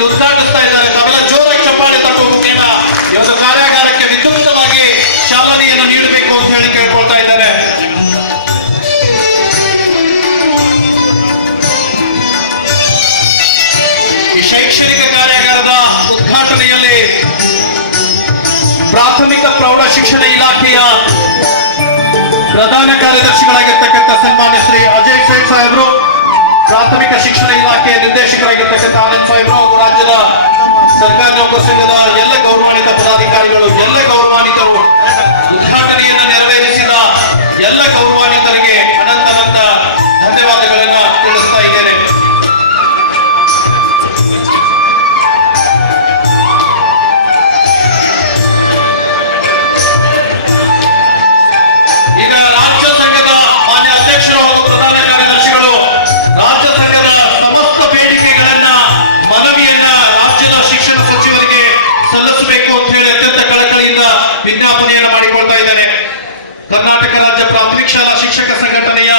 ಇಲ್ಲಿ ಉದ್ಘಾಟಿಸ್ತಾ ಇದ್ದಾರೆ. ತಾವೆಲ್ಲ ಜೋರಾಗಿ ಚಪ್ಪಾಳೆ ತಟ್ಟುವ ಮುಖೇನ ಈ ಒಂದು ಕಾರ್ಯಾಗಾರಕ್ಕೆ ವಿದ್ಯುಕ್ತವಾಗಿ ಚಾಲನೆಯನ್ನು ನೀಡಬೇಕು ಅಂತ ಹೇಳಿ ಕೇಳ್ಕೊಳ್ತಾ ಇದ್ದಾರೆ. ಈ ಶೈಕ್ಷಣಿಕ ಕಾರ್ಯಾಗಾರದ ಉದ್ಘಾಟನೆಯಲ್ಲಿ ಪ್ರಾಥಮಿಕ ಪ್ರೌಢ ಶಿಕ್ಷಣ ಇಲಾಖೆಯ ಪ್ರಧಾನ ಕಾರ್ಯದರ್ಶಿಗಳಾಗಿರ್ತಕ್ಕಂಥ ಸನ್ಮಾನ್ಯ ಶ್ರೀ ಅಜಯ್ ಸೇಠ್ ಸಾಹೇಬರು, ಪ್ರಾಥಮಿಕ ಶಿಕ್ಷಣ ಇಲಾಖೆಯ ನಿರ್ದೇಶಕರಾಗಿರ್ತಕ್ಕಂಥ ಆನಂದ್ ಸಾಹೇಬರು ಹಾಗೂ ರಾಜ್ಯದ ಸರ್ಕಾರಿ ನೌಕರ ಸಂಘದ ಎಲ್ಲ ಗೌರವಾನ್ವಿತ ಪದಾಧಿಕಾರಿಗಳು, ಎಲ್ಲ ಗೌರವಾನ್ವಿತರು, ಉದ್ಘಾಟನೆಯನ್ನು ನೆರವೇರಿಸಿದ ಎಲ್ಲ ಗೌರವಾನ್ವಿತರಿಗೆ ಅನಂತ ಧನ್ಯವಾದಗಳನ್ನ ತಿಳಿಸ್ತಾ ಇದ್ದೇನೆ. ಈಗ ರಾಜ್ಯ ಸಂಘದ ಮಾನ್ಯ ಅಧ್ಯಕ್ಷರು ಹಾಗೂ ಪ್ರಧಾನ ಕಾರ್ಯದರ್ಶಿಗಳು ರಾಜ್ಯ ಸಂಘದ ಸಮಸ್ತ ಬೇಡಿಕೆಗಳನ್ನ ಮನವಿಯನ್ನ ರಾಜ್ಯದ ಶಿಕ್ಷಣ ಸಚಿವರಿಗೆ ಸಲ್ಲಿಸಬೇಕು ಅಂತ ಹೇಳಿ ಅತ್ಯಂತ ಕಳಕಳಿಯಿಂದ ವಿಜ್ಞಾಪನೆಯನ್ನು ಮಾಡಿಕೊಳ್ತಾ ಇದ್ದೇನೆ. ಕರ್ನಾಟಕ ರಾಜ್ಯ ಪ್ರಾಥಮಿಕ ಶಾಲಾ ಶಿಕ್ಷಕ ಸಂಘಟನೆಯ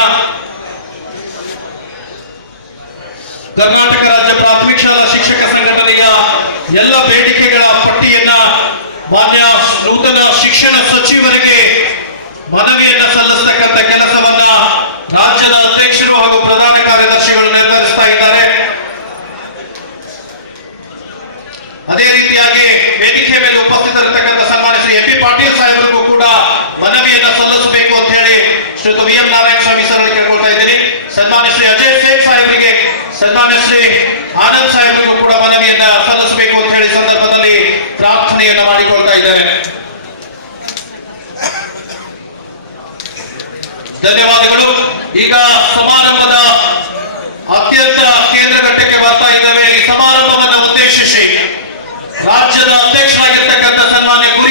ಎಲ್ಲ ಬೇಡಿಕೆಗಳ ಪಟ್ಟಿಯನ್ನ ಮಾನ್ಯ ನೂತನ ಶಿಕ್ಷಣ ಸಚಿವರಿಗೆ ಮನವಿಯನ್ನ ಸಲ್ಲಿಸತಕ್ಕಂಥ ಕೆಲಸವನ್ನ ರಾಜ್ಯದ ಅಧ್ಯಕ್ಷರು ಹಾಗೂ ಪ್ರಧಾನ ಕಾರ್ಯದರ್ಶಿಗಳು ನಿರ್ವಹಿಸ್ತಾ ಇದ್ದಾರೆ. ಅದೇ ರೀತಿಯಾಗಿ ವೇದಿಕೆ ಮೇಲೆ ಉಪಸ್ಥಿತರಿರತಕ್ಕಂಥ ಸನ್ಮಾನ್ಯ ಶ್ರೀ ಎಂ ಪಿ ಪಾಟೀಲ್ ಸಾಹೇಬರಿಗೂ ಕೂಡ ಮನವಿಯನ್ನ ಸಲ್ಲಿಸಬೇಕು ಅಂತ ಹೇಳಿ ಶ್ರೀ ವಿ ಎಂ ನಾರಾಯಣ ಸ್ವಾಮಿ ಸರ್ ಕೇಳ್ಕೊಳ್ತಾ ಇದ್ದೀನಿ. ಸನ್ಮಾನ್ಯ ಶ್ರೀ ಅಜಯ್ ಸೇಠ್ ಸಾಹೇಬರಿಗೆ, ಸನ್ಮಾನ್ಯ ಶ್ರೀ ಆನಂದ್ ಸಾಹೇಬರಿಗೂ ಕೂಡ ಮನವಿಯನ್ನ ಸಲ್ಲಿಸಬೇಕು ಅಂತ ಹೇಳಿ ಸಂದರ್ಭದಲ್ಲಿ ಪ್ರಾರ್ಥನೆಯನ್ನ ಮಾಡಿಕೊಳ್ತಾ ಇದ್ದಾರೆ. ಧನ್ಯವಾದಗಳು. ಈಗ ಸಮಾರಂಭದ ಅತ್ಯಂತ ಕೇಂದ್ರ ಘಟ್ಟಕ್ಕೆ ಬರ್ತಾ ಇದ್ದೇವೆ. ಈ ಸಮಾರಂಭವನ್ನು ಉದ್ದೇಶಿಸಿ ರಾಜ್ಯದ ಅಧ್ಯಕ್ಷರಾಗಿರ್ತಕ್ಕಂಥ ಸನ್ಮಾನ್ಯ ಗುರಿ